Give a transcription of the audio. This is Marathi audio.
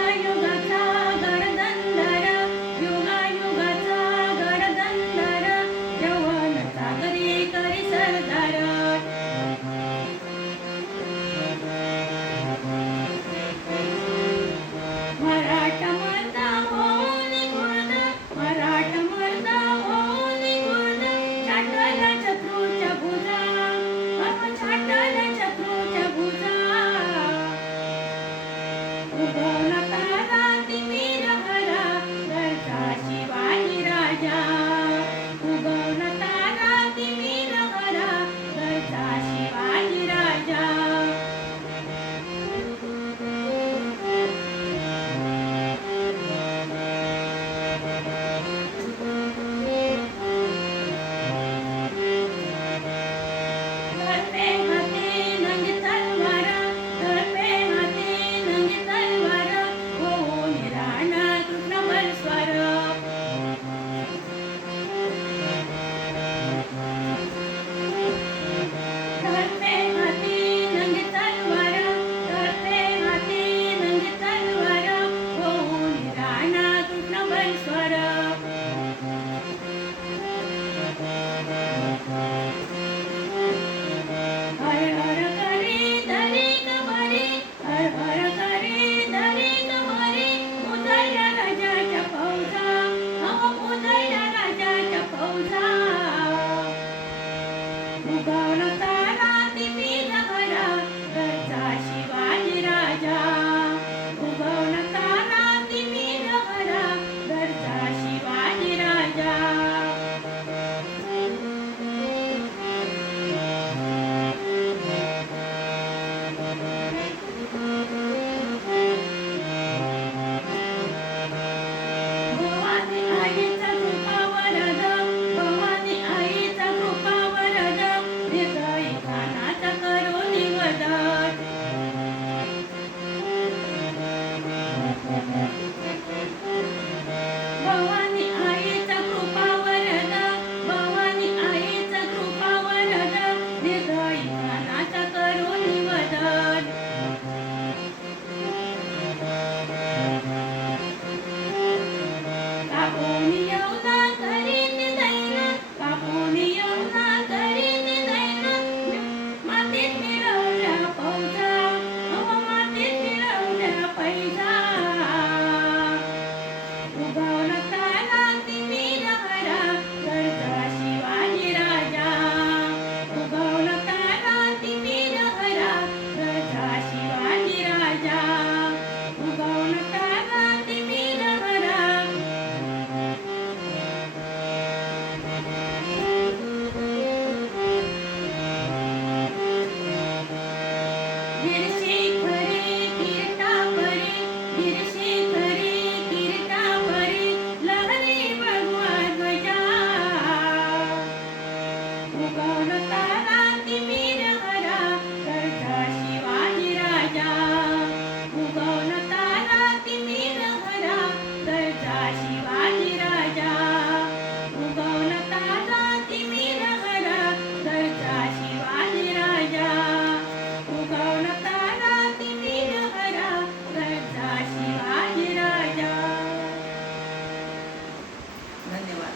युगायुगाचा गडगंधर, युगायुगाचा गडगंधर, यौवनाचा करी करी सरदार. मराठा मर्दा होली गुर्द, मराठा मर्दा होली गुर्द, छाटल्या शत्रूच्या भुजा, छाटल्या शत्रूच्या भुजा. उगवला तारा तिमिर हरा, घरचा शिवाजी राजा. उगवला तारा तिमिर हरा, घरचा शिवाजी राजा. धरते हाते नंगी तलवार, धरते हाते नंगी तलवार, होऊन राणा कृष्ण बलस्वर. धरते हाते नंगी तलवार, धरते हाते नंगी तलवार, होऊन राणा कृष्ण बलस्वर. हर हर करे दरी कमरे, हर हर करे दरी कमरे, उदयला राजाच्या फौजा, उदयला राजाच्या फौजा. उगवला तारा तिमिर हरा, घरचा शिवाजी राजा. उगवला तारा तिमिर हरा, घरचा शिवाजी राजा. भवानी आईचा कृपावर ग, भवानी आईचा कृपावर ग, हृदय खानाचा करो निवदन. भवानी आईचा कृपावर ग, भवानी आईचा कृपावर ग, हृदय खानाचा करो निवदन. कापून येऊना करीन दैन, कापून येऊना करीन दैन, मातीत मिळवल्या फौजा, मातीत मिळवल्या पैजा. उगवला तारा तिमिर हरा, घरचा शिवाजी राजा. उगवला तारा तिमिर हरा, घरचा शिवाजी राजा. उगवला तारा तिमिर हरा. वीरशिखरे किरीटापरी, वीरशिखरे किरीटापरी, लहरी भगवा ध्वजा. उगवला तारा तिमिर हरा, घरचा शिवाजी राजा. उगवला तारा तिमिर हरा, घरचा शिवाजी राजा. उगवला तारा तिमिर हरा, घरचा शिवाजी राजा. उगवला तारा तिमिर हरा, घरचा शिवाजी राजा. धन्यवाद.